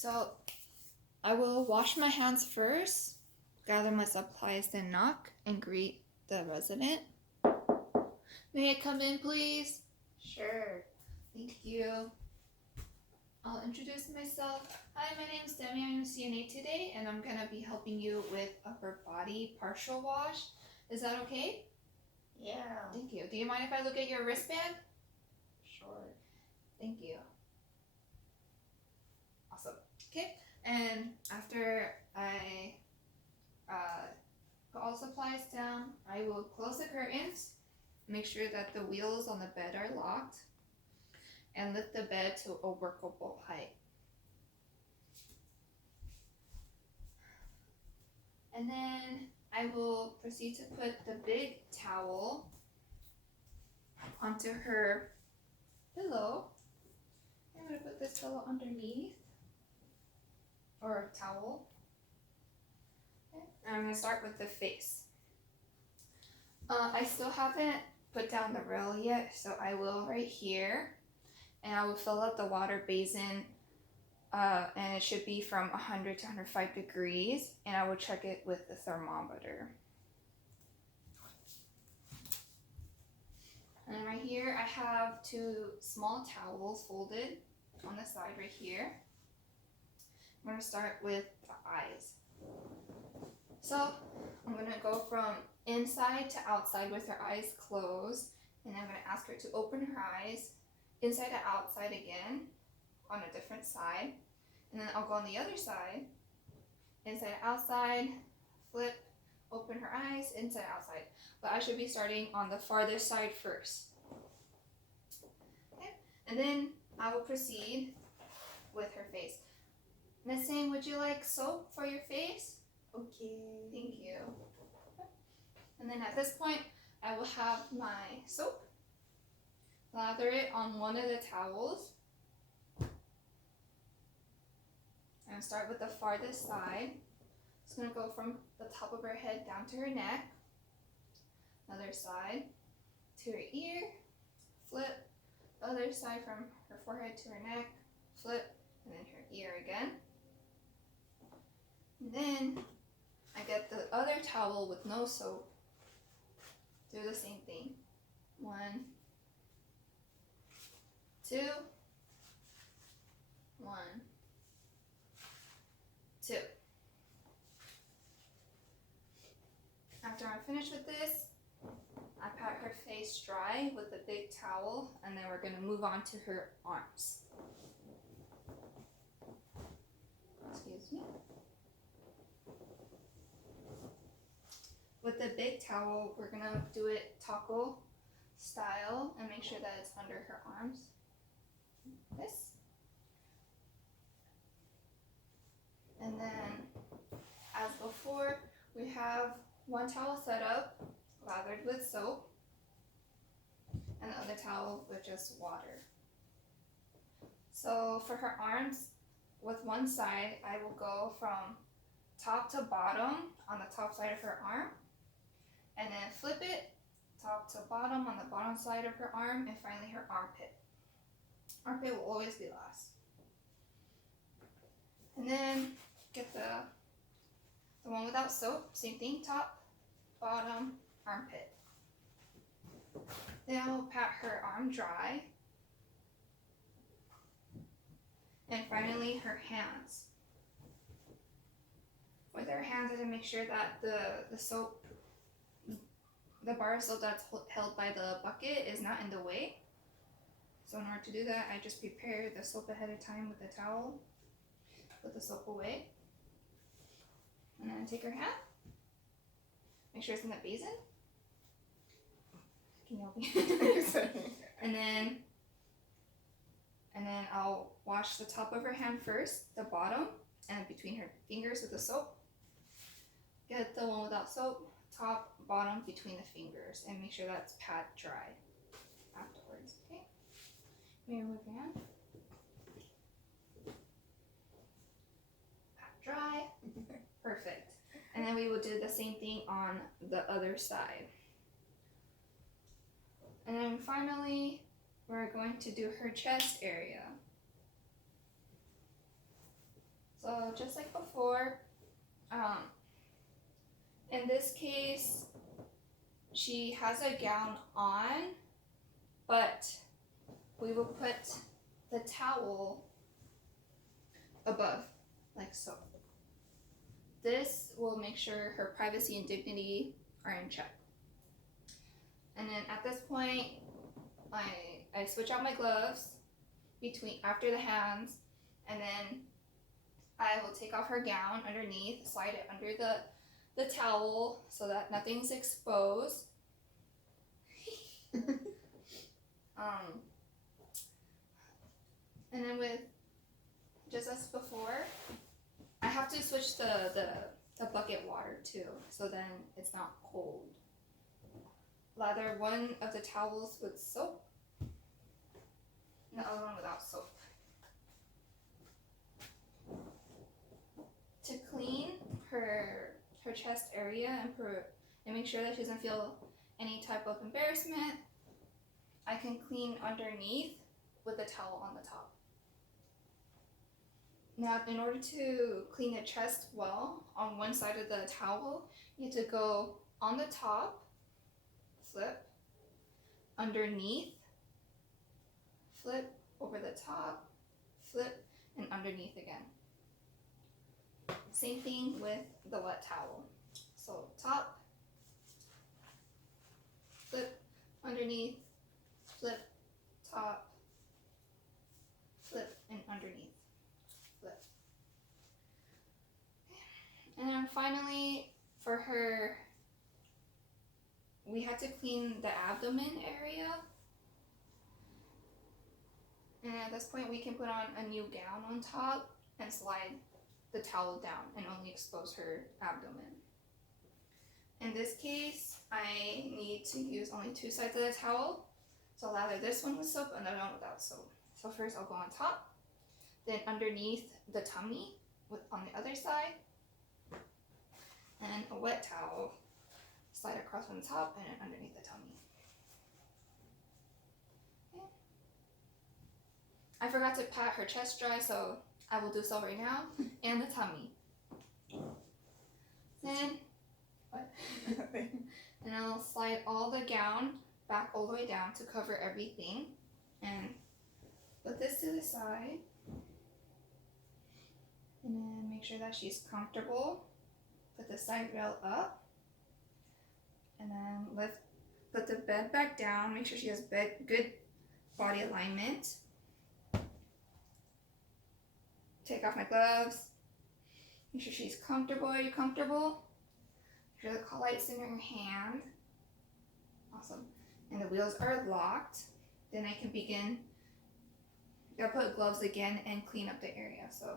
So I will wash my hands first, gather my supplies, then knock and greet the resident. May I come in, please? Sure. Thank you. I'll introduce myself. Hi, my name is Demi. I'm a CNA today, and I'm gonna be helping you with upper body partial wash. Is that okay? Yeah. Thank you. Do you mind if I look at your wristband? Sure. Thank you. Awesome. Okay, and after I put all supplies down, I will close the curtains, make sure that the wheels on the bed are locked, and lift the bed to a workable height. And then I will proceed to put the big towel onto her pillow. I'm going to put this pillow underneath, or towel. Okay. And I'm going to start with the face. I still haven't put down the rail yet, so I will right here. And I will fill up the water basin, and it should be from 100 to 105 degrees, and I will check it with the thermometer. And then right here, I have 2 small towels folded on the side right here. I'm going to start with the eyes. So I'm going to go from inside to outside with her eyes closed, and I'm going to ask her to open her eyes inside to outside again on a different side, and then I'll go on the other side, inside to outside, flip, open her eyes, inside outside. But I should be starting on the farthest side first. Okay, and then I will proceed with her face. Miss Singh, would you like soap for your face? Okay. Thank you. And then at this point, I will have my soap, lather it on one of the towels, and start with the farthest side. It's going to go from the top of her head down to her neck, other side to her ear, flip, the other side from her forehead to her neck, flip, and then her ear again. And then I get the other towel with no soap, do the same thing. 1, 2, 1, 2. After I'm finished with this, I pat her face dry with a big towel, and then we're going to move on to her arms. Excuse me. With the big towel, we're going to do it taco style and make sure that it's under her arms. This. And then, as before, we have one towel set up, lathered with soap, and the other towel with just water. So for her arms, with one side, I will go from top to bottom on the top side of her arm, and then flip it top to bottom on the bottom side of her arm, and finally her armpit. Armpit will always be last. And then get the one without soap, same thing, top, bottom, armpit. Then I will pat her arm dry. And finally her hands. With her hands, I have to make sure that the soap, the bar of soap that's held by the bucket is not in the way. So in order to do that, I just prepare the soap ahead of time with the towel, put the soap away, and then take her hand, make sure it's in the basin. Can you help me? and then I'll wash the top of her hand first, the bottom, and between her fingers with the soap. Get the one without soap, top, bottom, between the fingers, and make sure that's pat dry afterwards, okay? May I remove your hand? Pat dry. Perfect. And then we will do the same thing on the other side. And then finally, we're going to do her chest area. So just like before, in this case, she has a gown on, but we will put the towel above, like so. This will make sure her privacy and dignity are in check. And then at this point, I switch out my gloves after the hands, and then I will take off her gown underneath, slide it under the towel so that nothing's exposed. And then with just as before, I have to switch the bucket water too, so then it's not cold. Lather one of the towels with soap, and the other one without soap. To clean her chest area and make sure that she doesn't feel any type of embarrassment, I can clean underneath with the towel on the top. Now, in order to clean the chest well, on one side of the towel, you need to go on the top, flip, underneath, flip, over the top, flip, and underneath again. Same thing with the wet towel. So top, flip, underneath, flip, top, flip, and underneath, flip. And then finally, for her, we had to clean the abdomen area. And at this point, we can put on a new gown on top and slide the towel down and only expose her abdomen. In this case, I need to use only two sides of the towel. So I'll lather this one with soap and the other one without soap. So first I'll go on top, then underneath the tummy on the other side, and a wet towel, slide across from the top and then underneath the tummy. Okay. I forgot to pat her chest dry, so I will do so right now, and the tummy. Then, what? And I'll slide all the gown back all the way down to cover everything, and put this to the side, and then make sure that she's comfortable. Put the side rail up, and then put the bed back down. Make sure she has good body alignment. Take off my gloves. Make sure she's comfortable. Are you comfortable? Make sure the collight's in her hand. Awesome. And the wheels are locked. Then I can begin. Gotta put gloves again and clean up the area. So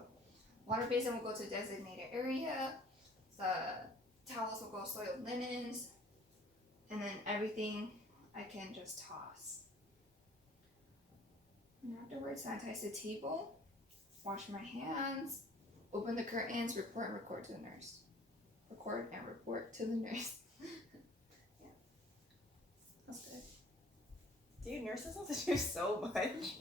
water basin will go to designated area. The towels will go soiled linens. And then everything I can just toss. And afterwards, sanitize the table. Wash my hands, open the curtains, report and record to the nurse. Record and report to the nurse. Yeah, that's good. Dude, nurses have to do so much.